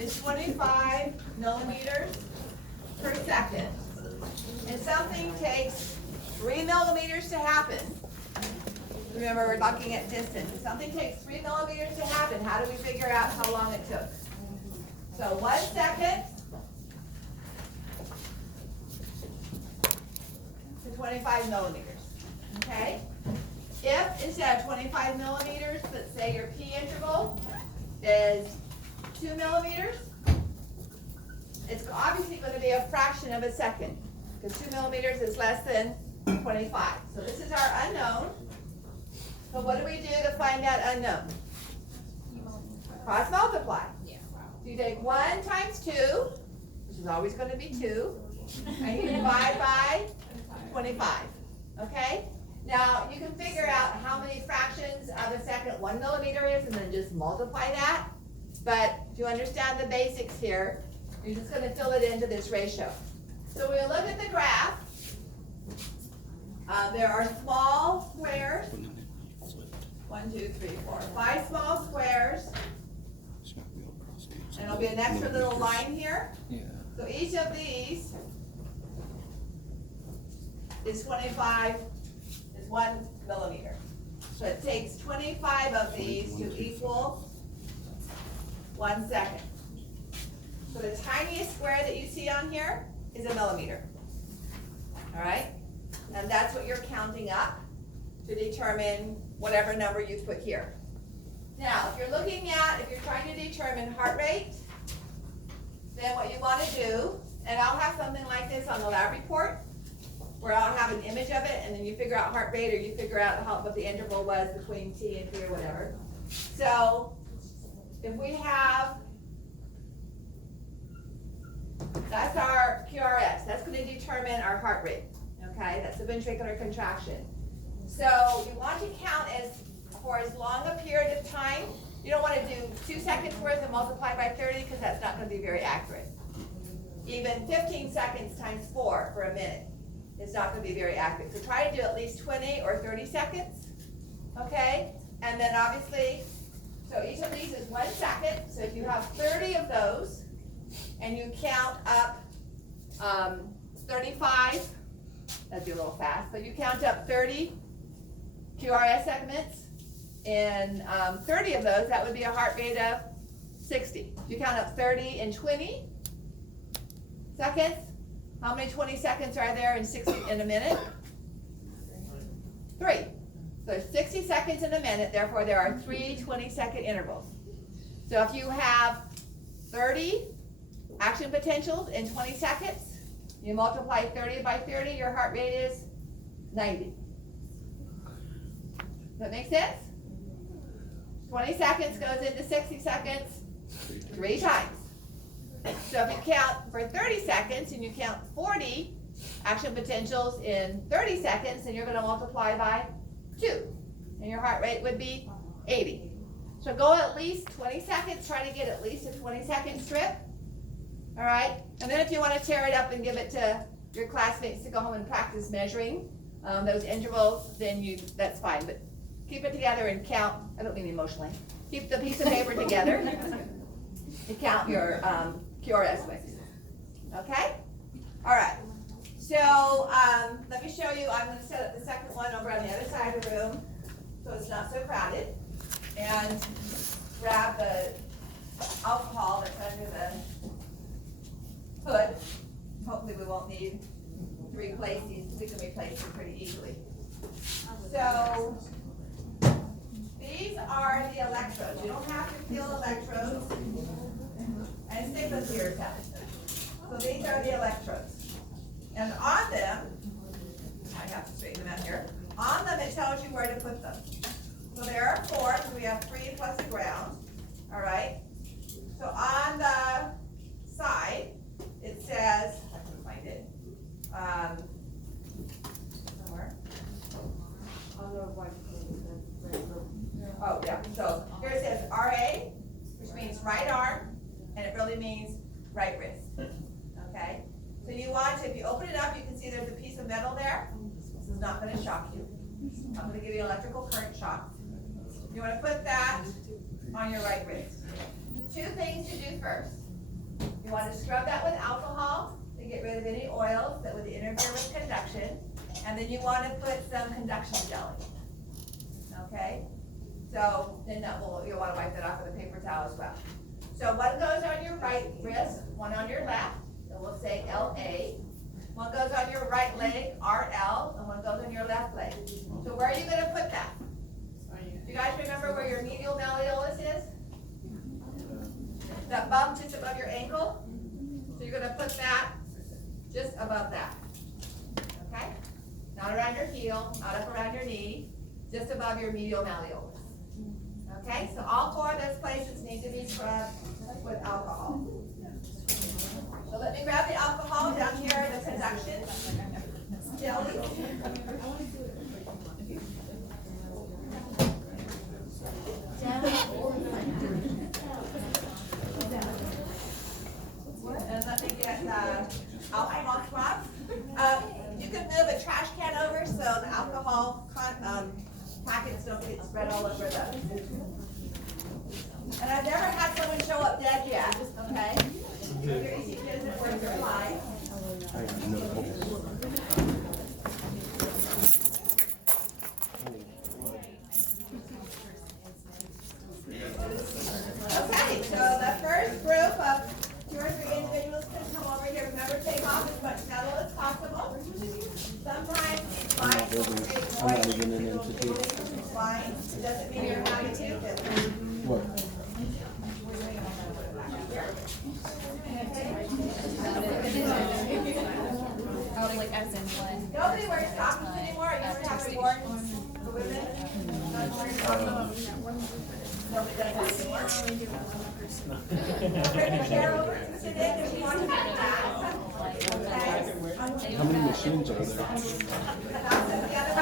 is 25 millimeters per second. And something takes 3 millimeters to happen. Remember, we're looking at distance. If something takes 3 millimeters to happen, how do we figure out how long it took? So 1 second to 25 millimeters. Okay? If instead of 25 millimeters, let's say your P interval is 2 millimeters, it's obviously going to be a fraction of a second, because 2 millimeters is less than 25. So this is our unknown. So what do we do to find that unknown? Cross multiply. So you take 1 times 2, which is always going to be 2, and you divide by 25. Okay? Now you can figure out how many fractions of a second 1 millimeter is, and then just multiply that. But if you understand the basics here, you're just going to fill it into this ratio. So when we look at the graph, there are small squares. 1, 2, 3, 4, 5 small squares. And there'll be an extra little line here. So each of these is 25, is 1 millimeter. So it takes 25 of these to equal 1 second. So the tiniest square that you see on here is a millimeter. All right? And that's what you're counting up to determine whatever number you put here. Now, if you're trying to determine heart rate, then what you want to do, and I'll have something like this on the lab report, where I'll have an image of it, and then you figure out heart rate, or you figure out what the interval was between T and P or whatever. So, if we have, that's our QRS, that's going to determine our heart rate, okay? That's the ventricular contraction. So, you want to count for as long a period of time. You don't want to do 2 seconds worth and multiply by 30, because that's not going to be very accurate. Even 15 seconds times 4 for a minute is not going to be very accurate. So try to do at least 20 or 30 seconds, okay? And then obviously, so each of these is 1 second. So if you have 30 of those, and you count up 35, that'd be a little fast, but you count up 30 QRS segments, in 30 of those, that would be a heart rate of 60. If you count up 30 in 20 seconds, how many 20 seconds are there in 60 in a minute? 3. So 60 seconds in a minute, therefore there are 3 20-second intervals. So if you have 30 action potentials in 20 seconds, you multiply 30 by 30, your heart rate is 90. Does that make sense? 20 seconds goes into 60 seconds 3 times. So if you count for 30 seconds and you count 40 action potentials in 30 seconds, then you're going to multiply by 2. And your heart rate would be 80. So go at least 20 seconds, try to get at least a 20-second strip. All right? And then if you want to tear it up and give it to your classmates to go home and practice measuring those intervals, then that's fine. But keep it together and count. I don't mean emotionally. Keep the piece of paper together to count your QRS waves. Okay? All right. So let me show you. I'm going to set up the second one over on the other side of the room so it's not so crowded. And grab the alcohol that's under the hood. Hopefully we won't need to replace these. We can replace them pretty easily. So these are the electrodes. You don't have to feel electrodes. And stick with your test. So these are the electrodes. And on them, I have to straighten them out here. On them it tells you where to put them. So there are 4, so we have 3 plus a ground. All right. So on the side, it says, I can find it, somewhere. Oh, yeah. So here it says RA, which means right arm, and it really means right wrist. Okay? So you want to, if you open it up, you can see there's a piece of metal there. This is not going to shock you. I'm going to give you electrical current shock. You want to put that on your right wrist. 2 things to do first. You want to scrub that with alcohol to get rid of any oils that would interfere with conduction. And then you want to put some conduction jelly. Okay? So then you'll want to wipe that off with a paper towel as well. So one goes on your right wrist, one on your left, and we'll say LA. One goes on your right leg, RL, and one goes on your left leg. So where are you going to put that? Do you guys remember where your medial malleolus is? That bump just above your ankle? So you're going to put that just above that. Okay? Not around your heel, not up around your knee, just above your medial malleolus. Okay? So all four of those places need to be scrubbed with alcohol. So let me grab the alcohol down here, the conduction jelly. And let me get alcohol swabs. You can move a trash can over so the alcohol packets don't get spread all over the. And I've never had someone show up dead yet, okay? Your ECG isn't worth your life. Okay, so the first group of 2 or 3 individuals can come over here. Remember, take off as much metal as possible. Sometimes these lines will create noise. Fine. It doesn't mean you're having to. What? Oh, like as in what? Nobody wears stockings anymore. You used to have reborn for women. Not wearing stockings. Nobody does that anymore. Bring a chair over to sit in if you want to sit back. Okay. How many machines are there? The other